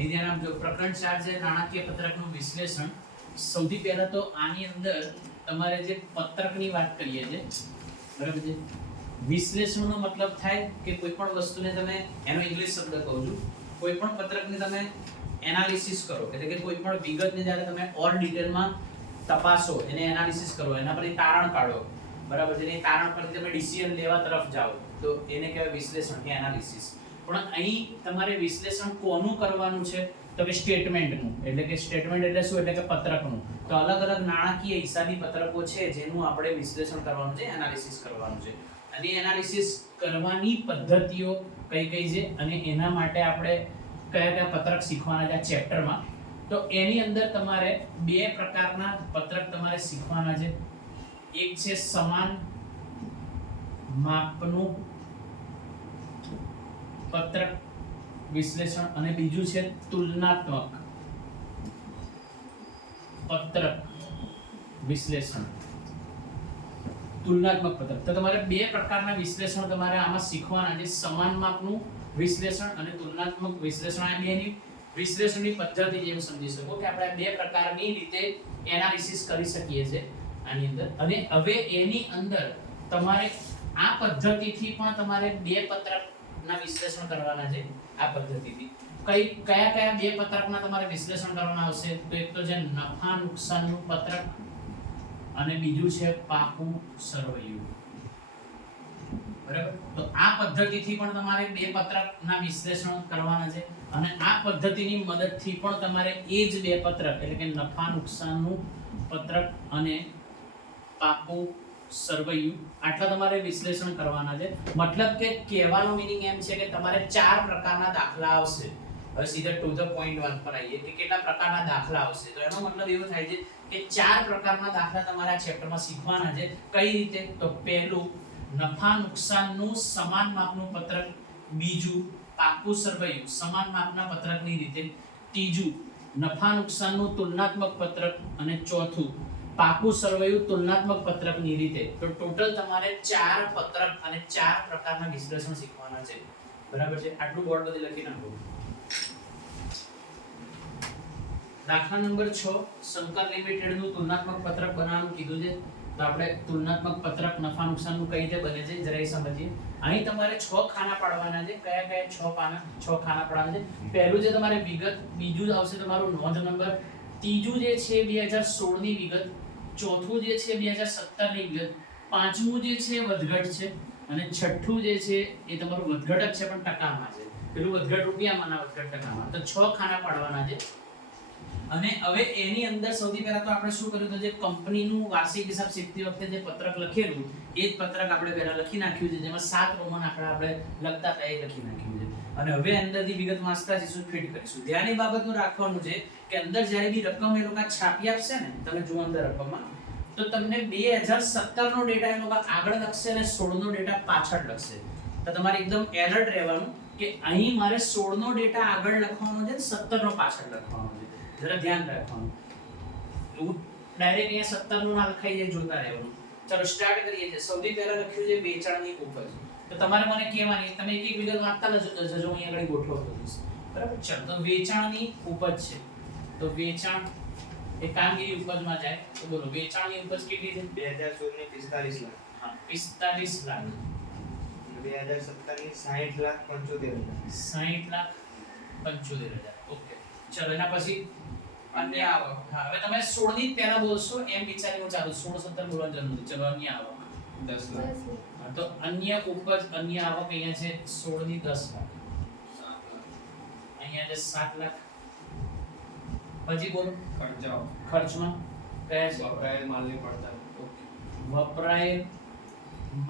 એ ધ્યાન આપજો. પ્રકરણ 4 છે નાણાકીય પત્રકનું વિશ્લેષણ. સૌથી પહેલા તો આની અંદર તમારે જે પત્રકની વાત કરીએ છે, બરાબર છે, વિશ્લેષણનો મતલબ થાય કે કોઈ પણ વસ્તુને તમે, એનો ઇંગ્લિશ શબ્દ કહું છું, કોઈ પણ પત્રકને તમે એનાલિસિસ કરો, એટલે કે કોઈ પણ વિગતને જ્યારે તમે ઓર ડિટેલમાં તપાસો, એને એનાલિસિસ કરો, એના પરથી તારણ કાઢો, બરાબર છે, એ તારણ પરથી તમે ડિસિઝન લેવા તરફ જાઓ, તો એને કહેવાય વિશ્લેષણ કે એનાલિસિસ. પણ અહીં તમારે વિશ્લેષણ કોનું કરવાનું છે? તો કે સ્ટેટમેન્ટનું. એટલે કે સ્ટેટમેન્ટ એટલે શું? એટલે કે પત્રકનું. તો અલગ અલગ નાણાકીય હિસાબી પત્રકો છે જેનું આપણે વિશ્લેષણ કરવાનું છે, એનાલિસિસ કરવાનું છે. અને એનાલિસિસ કરવાની પદ્ધતિઓ કઈ કઈ છે અને એના માટે આપણે કયા કયા પત્રક શીખવાના છે આ ચેપ્ટરમાં. તો એની અંદર તમારે બે પ્રકારના પત્રક તમારે શીખવાના છે. એક છે સમાન માપનું પત્રક વિશ્લેષણ અને બીજું છે તુલનાત્મક પત્રક વિશ્લેષણ. તુલનાત્મક પત્રક. તો તમારે બે પ્રકારના વિશ્લેષણ તમારે આમાં શીખવાના છે, સમાન માપનું વિશ્લેષણ અને તુલનાત્મક વિશ્લેષણ. આ બેની વિશ્લેષણની પદ્ધતિ જેમ સમજી શકો કે આપણે બે પ્રકારની રીતે એનાલિસિસ કરી શકીએ છીએ આની અંદર. અને હવે એની અંદર તમારે આ પદ્ધતિથી પણ તમારે બે પત્રકના વિશ્લેષણ કરવાના છે. આ પદ્ધતિથી કયા કયા બે પત્રકના તમારે વિશ્લેષણ કરવાના આવશે? તો એક તો છે નફા નુકસાનનું પત્રક અને બીજું છે પાકું સરવૈયું. બરાબર? તો આ પદ્ધતિથી પણ તમારે બે પત્રકના વિશ્લેષણ કરવાના છે અને આ પદ્ધતિની મદદથી પણ તમારે એ જ બે પત્રક એટલે કે નફા નુકસાનનું પત્રક અને પાકું સરવૈયું આટલા તમારે વિશ્લેષણ કરવાના છે. મતલબ કે કહેવાનો મીનિંગ એમ છે કે તમારે ચાર પ્રકારના દાખલા આવશે. હવે સીધા ટુ ધ પોઈન્ટ વાત પર આવીએ કે કેટલા પ્રકારના દાખલા આવશે. તો એનો મતલબ એવો થાય છે કે ચાર પ્રકારના દાખલા તમારે આ ચેપ્ટરમાં શીખવાના છે. કઈ રીતે? તો પહેલું નફા નુકસાનનું સમાન માપનું પત્રક, બીજું પાકું સરવૈયું સમાન માપના પત્રકની રીતે, ત્રીજું નફા નુકસાનનું તુલનાત્મક પત્રક અને ચોથું પાકું સરવૈયું તુલનાત્મક પત્રકની રીતે. તો ટોટલ તમારે ચાર પત્રક અને ચાર પ્રકારના વિશ્લેષણ શીખવાના છે. બરાબર છે? આટલું બોર્ડ બધી લખી નાખો. દાખલા નંબર 6 શંકર લિમિટેડ નું તુલનાત્મક પત્રક બનાવવાનું કીધું છે. તો આપણે તુલનાત્મક પત્રક નફા નુકસાનનું કઈ રીતે બને છે જરા સમજીએ. અહીં તમારે 6 ખાના પાડવાના છે. કયા કયા 6 ખાના પાડવાના છે? પહેલું છે તમારે વિગત, બીજું આવશે તમારું નોંધ નંબર, ત્રીજું જે છે 2016 ની વિગત, ચોથું જે છે 2017 ની વિગત, પાંચમું જે છે વધઘટ છે અને છઠ્ઠું જે છે એ તમારું વધઘટ જ છે પણ ટકામાં છે. પેલું વધઘટ રૂપિયામાં ના વધઘટ ટકામાં. તો 6 ખાના પાડવાના છે. અને હવે એની અંદર સૌથી પહેલા તો આપણે શું કર્યું? તો જે કંપનીનું વાર્ષિક હિસાબ શીખતી વખતે જે પત્રક લખેલું એ જ પત્રક આપણે પહેલા લખી નાખ્યું છે, જેમાં 7 રોમન આંકડા આપણે લખતા હતા એ લખી નાખ્યું છે. અને હવે અંદરથી વિગત વાંચતા જઈશું, ફિટ કરીશું. ધ્યાન એ બાબતનું રાખવાનું છે કે અંદર જ્યારે બી રકમ એ લોકો છાપી આપશે ને, તમે જુઓ અંદર રકમમાં, તો તમને 2017 નો ડેટા એ લોકો આગળ લખશે અને 16 નો ડેટા પાછળ લખશે. તો તમારે એકદમ એલર્ટ રહેવાનું કે અહીં મારે 16 નો ડેટા આગળ લખવાનો છે, 17 નો પાછળ લખવાનો છે. જરા ધ્યાન રાખવાનું. એવું ડાયરેક્ટ અહીંયા 17 નું ના લખાઈ જાય, જોતા રહેવાનું. ચલો સ્ટાર્ટ કરીએ છીએ. સૌથી પહેલા લખ્યું છે વેચાણની ઉપજ. તો તમારે મને કહેવાની, તમે એક એક વિગત વાંચતા જજો, અહીં આગળ ગોઠવતો જઈશ. બરાબર? ચલો તો વેચાણની ઉપજ છે. તો વેચાણ એ કામગીરી ઉપજમાં જાય. તો બોલો વેચાણની ઉપજ કેટલી છે? 2016 ની 45 લાખ. હા, 45 લાખ. 2017 ની 60 લાખ 75,000. 60 લાખ 75,000. ઓકે. ચલો એના પછી અન્ય આવક. હા, હવે તમે 16 ની પહેલા બોલશો એમ વિચારીને ચાલુ. 16 17 બોલવાનું જરૂર નથી. ચલો અન્ય આવક 10 લાખ. હા, તો અન્ય ઉપજ અન્ય આવક અહીંયા છે 16 ની 10 લાખ. 7 લાખ. અહીંયા છે 7 લાખ. પછી બોલો ખર્ચાઓ. ખર્ચમાં કયા છે? વપરાયેલ માલની પડતર. ઓકે. વપરાયેલ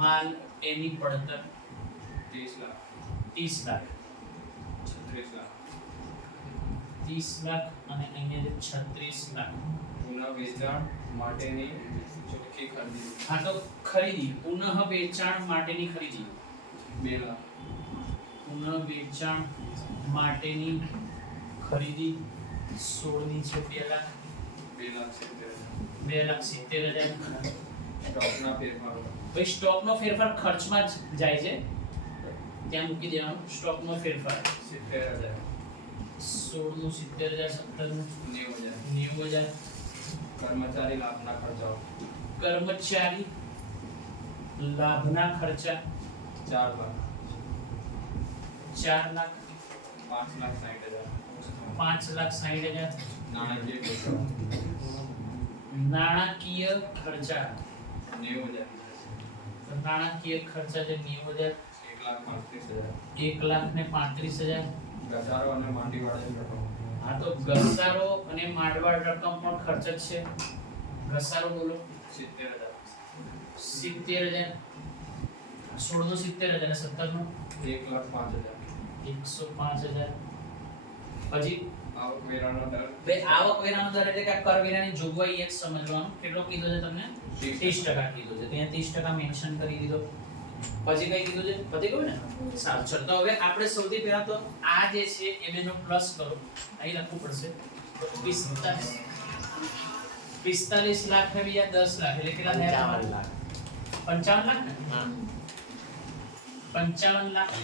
માલ એની પડતર 30 લાખ. 30 લાખ. 36 લાખ. 30 લાખ અને અહીંયા છે 36 લાખ. પુનઃ વેચાણ માટેની ચોખ્ખી ખરીદી. હા, તો ખરીદી, પુનઃ વેચાણ માટેની ખરીદી 2 લાખ. પુનઃ વેચાણ માટેની ખરીદી 16 ની છે 2 લાખ. 2,70,000. 2,70,000. સ્ટોકના ફેરફારો. ભાઈ સ્ટોકનો ફેરફાર ખર્ચમાં જ જાય છે, ત્યાં મૂકી દેવાનું. સ્ટોકનો ફેરફાર 70,000. 16નું 70,000 17નું 90,000 90,000 કર્મચારી લાભના ખર્ચાઓ કર્મચારી લાભના ખર્ચા 4 લાખ 4 લાખ 5,60,000 5,60,000 નાણાકીય ખર્ચાઓ નાણાકીય ખર્ચા 90,000 નાણાકીય ખર્ચા જે 90,000 1,35,000 1,35,000 ઘસારો અને માંડીવાળાની રકમ હા તો ઘસારો અને માંડવાળ રકમ પણ ખર્ચ જ છે ઘસારો બોલો 70,000 70,000 16નું 70,000 અને 17નું 1,05,000 105,000 પછી આવકવેરાનો દર બે આવકવેરાનો દર એટલે કે કરવેરાની જોગવાઈ એ જ સમજવાનું કેટલો કીધો છે તમને 30% કીધો છે ત્યાં 30% મેન્શન કરી દીધો પછી કઈ કીધું છે પતી ગયું ને સારું ચલો તો હવે આપણે સૌથી પહેલા તો આ જે છે એ બેનો પ્લસ કરો અહીં લખવું પડશે 45 લાખ ને બીજા 10 લાખ એટલે કેટલા થયા 55 લાખ ને 55 લાખ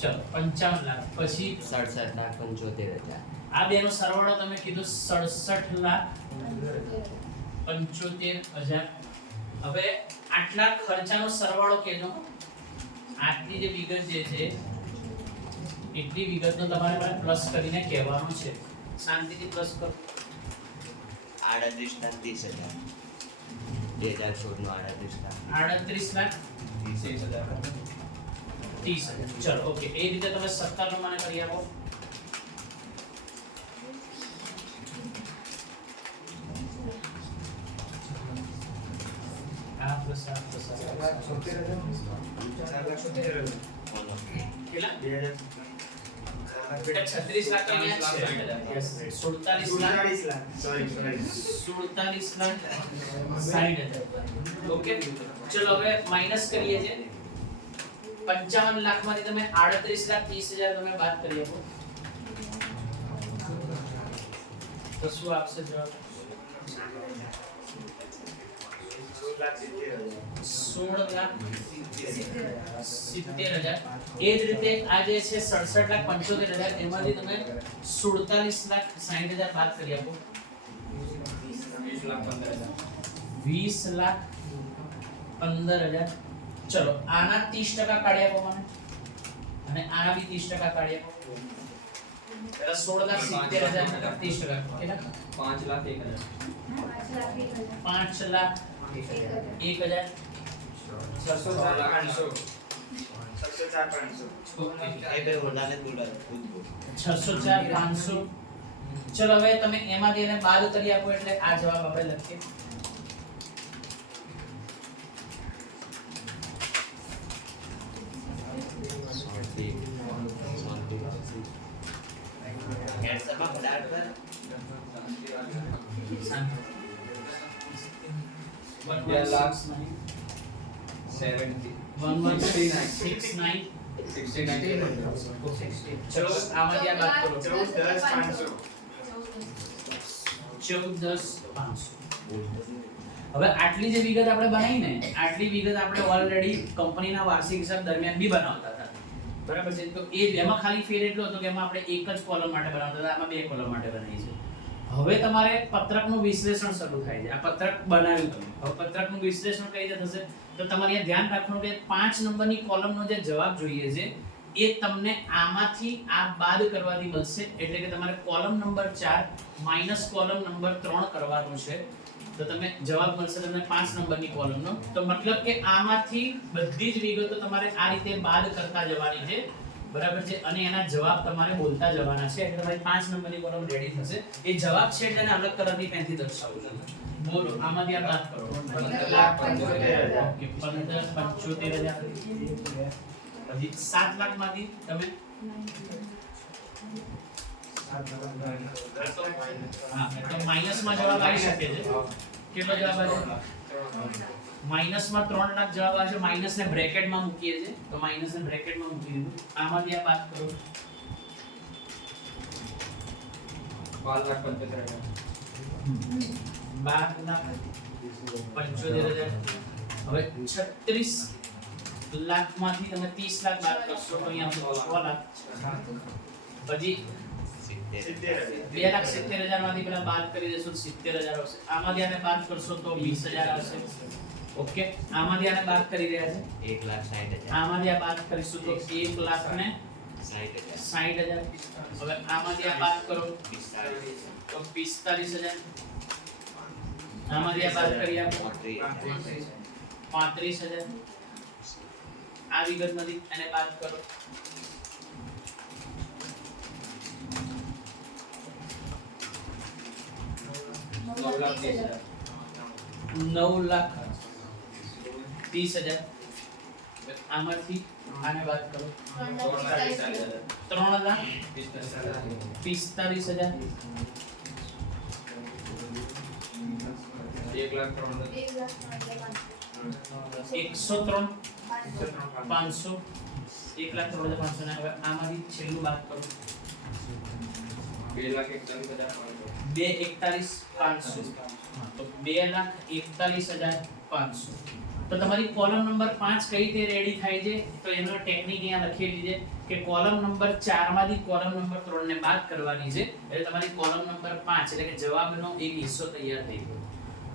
ચલો 55 લાખ પછી 67,75,000 આ બેનો સરવાળો તમે કીધું 67,75,000 હવે આટલા ખર્ચાનો સરવાળો કેનો આટલી જે વિગત જે છે એટલી વિગતનો તમારે મને પ્લસ કરીને કહેવાનું છે શાંતિથી પ્લસ કરો 38,30,000 2016 નો 38 લાખ 38 લાખ 30,000 ચલો ઓકે એ રીતે તમે 17 નો મને કરી આપો આ પ્લસ આ પ્લસ આ કેટલા બેટા 36 લાખ તો અહીંયા જ છે 47 લાખ 47 લાખ 60,000 ઓકે ચલો હવે માઈનસ કરીએ છે 55 લાખ માંથી તમે 38,30,000 તમે બાદ કરી આપો તો શું આપશે જવાબ 16,70,000 એ જ રીતે આ જે છે 67,75,000 એમાંથી તમે 47,60,000 બાદ કરી આપો 20,15,000 ચલો આના 30% કાઢી આપો મને અને આના બી 30% કાઢી આપો પેલા 16,70,000 30% કેટલા 5,01,000 5,01,000 604,500 ચલો હવે તમે એમાંથી એને બાદ કરી આપો એટલે આ જવાબ આપણે લખીએ ચલો આમાંથી આ બાદ કરો 14,10,500 હવે આટલી જે વિગત આપણે બનાવી ને આટલી વિગત આપણે ઓલરેડી કંપનીના વાર્ષિક હિસાબ દરમિયાન બી બનાવતા હતા બરાબર છે તો એ એમાં ખાલી ફેર એટલો હતો કે એમાં આપણે એક જ કોલમ માટે બનાવતા હતા આમાં બે કોલમ માટે બનાવી છે હવે તમારે પત્રકનું વિશ્લેષણ શરૂ થાય છે આ પત્રક બનાવ્યું તમે હવે પત્રકનું વિશ્લેષણ કઈ રીતે થશે તો તમારે અહીંયા ધ્યાન રાખવાનું કે 5 નંબરની કોલમનો જે જવાબ જોઈએ છે એ તમને આમાંથી આ બાદ કરવાથી મળશે એટલે કે તમારે column number 4 minus column number 3 કરવાનું છે તો તમે જવાબ મળશે તમને 5 નંબરની કોલમનો તો મતલબ કે આમાંથી બધી જ વિગતો તમારે આ રીતે બાદ કરતા જવાની છે બરાબર છે અને એના જવાબ તમારે બોલતા જવાના છે એટલે તમારી 5 નંબરની કોલમ રેડી થશે એ જવાબ છે એટલે એને અલગ કલરની પેનથી દર્શાવું છું બોલો આમાંથી આ બાદ કરો 15,75,000 ઓકે 15,75,000 પછી 7 લાખ માંથી તમે હા તો માઈનસ માં જવાબ આવી શકે છે કેટલો જવાબ આવે માઈનસ માં 3 લાખ જવાબ આવે છે માઈનસ ને બ્રેકેટ માં મૂકીએ છે તો માઈનસ ને બ્રેકેટ માં મૂકી દીધું આમાંથી આ બાદ કરો 12,75,000 હવે 36 લાખ માંથી તમે 30 લાખ બાદ કરશો તો અહીંયા આવશે 6 લાખ પછી 2,70,000 માંથી પેલા બાદ કરી દેશો તો 70,000 આવશે. આમાંથી આને બાદ કરશો તો 20,000 આવશે. ઓકે, આમાંથી આને બાદ કરી રહ્યા છે 1,60,000 આમાંથી આ બાદ કરીશું તો 1,60,000. 60,000 હવે આમાંથી આ બાદ કરો 45,000 તો 45,000. આમાંથી આ બાદ કરી આપો 35,000. આ વિગતમાંથી એને બાદ કરો 9,30,000. આમાંથી આને બાદ કરો 3,45,000. 103,500. 1,03,500 ને હવે આમાંથી છેલ્લું બાદ કરો 2,41,500. તો 2,41,500. તો તમારી કોલમ નંબર 5 કઈ રીતે રેડી થાય છે તો એનો ટેકનિક અહીંયા લખેલી છે કે કોલમ નંબર 4 માંથી કોલમ નંબર 3 ને બાદ કરવાની છે એટલે તમારી કોલમ નંબર 5 એટલે કે જવાબનો એક હિસ્સો તૈયાર થઈ ગયો.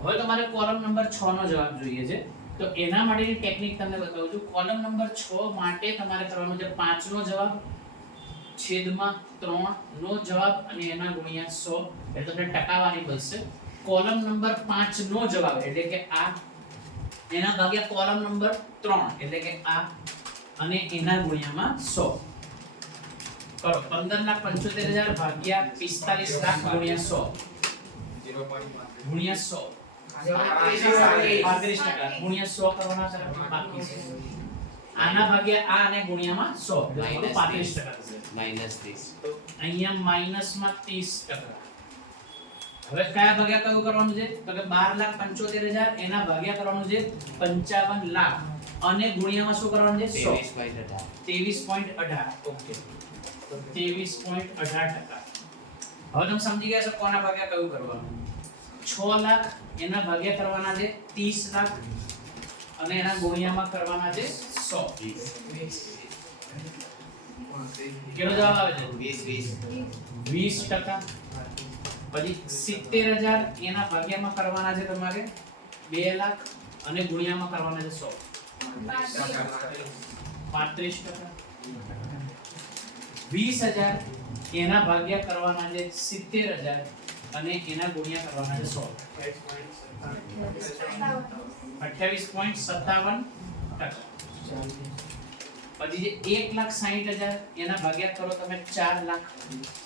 હવે તમારે કોલમ નંબર 6 નો જવાબ જોઈએ છે તો એના માટેની ટેકનિક તમને બતાવું છું. કોલમ નંબર 6 માટે તમારે કરવાનું છે 5 નો જવાબ છેદમાં 3 નો જવાબ અને એના ગુણ્યા 100 એટલે તમને ટકાવારી મળશે. કોલમ નંબર 5 નો જવાબ એટલે કે આ એના ભાગ્યા કોલમ નંબર 3 એટલે કે આ અને એના ગુણ્યામાં 100 કરો. 15,75,000 ભાગ્યા 45,00,000 ગુણ્યા 100 ગુણ્યા 100 35% ગુણ્યા 100 કરવાના છે બાકી છે. આના ભાગ્યા આ અને ગુણ્યામાં 100 એટલે 35%. તો અહીંયા માઈનસમાં 30%. હવે કયા ભાગ્યા કયું કરવાનું છે તો કે 12,75,000 એના ભાગ્યા કરવાનું છે 55 લાખ અને ગુણ્યામાં શું કરવાનું છે 100 23.18. ઓકે, તો 23.18%. હવે તમે સમજી ગયા છો કોના ભાગ્યા કયું કરવાનું. 6 લાખ એના ભાગ્યા કરવાના છે 30 લાખ અને એના ગુણ્યામાં કરવાના છે 100. કેટલો જવાબ આવે છે 20%. પછી 70,000 એના ભાગ્યામાં કરવાના છે તમારે 2 લાખ અને ગુણ્યામાં કરવાના છે 100 35%. 20,000 એના ભાગ્યા કરવાના છે 70,000 અને એના ગુણ્યા કરવાના છે 100 28.57%. પછી જે 1,60,000 એના ભાગ્યા કરો તમે 4 લાખ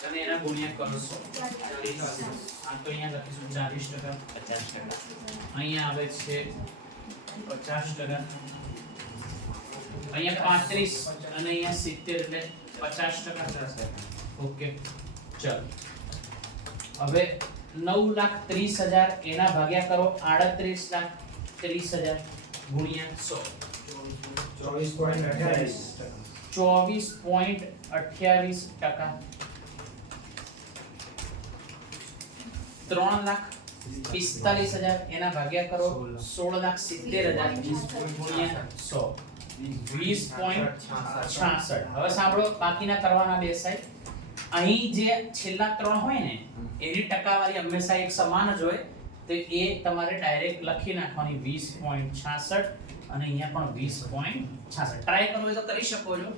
અને એના ગુણ્યા કરો 100. આ તો અહીંયા લખીશું 40%. 50%. અહીંયા આવે છે 50%. અહીંયા 35 અને અહીંયા 70 એટલે 50%. ઓકે, ચલો હવે 9,30,000 એના ભાગ્યા કરો 38,30,000 ગુણ્યા 100 24.28%. 3,45,000 એના ભાગ્યા કરો 16,70,000 ગુણ્યા 100 20.66. હવે સાંભળો બાકીના કરવાના બે સાઈડ. અહીં જે છેલ્લા 3 હોય ને એની ટકાવારી હંમેશા એક સમાન જ હોય તો એ તમારે ડાયરેક્ટ લખી નાખવાની 20.66 અને અહીંયા પણ 20.66. ટ્રાય કરવો હોય તો કરી શકો છો.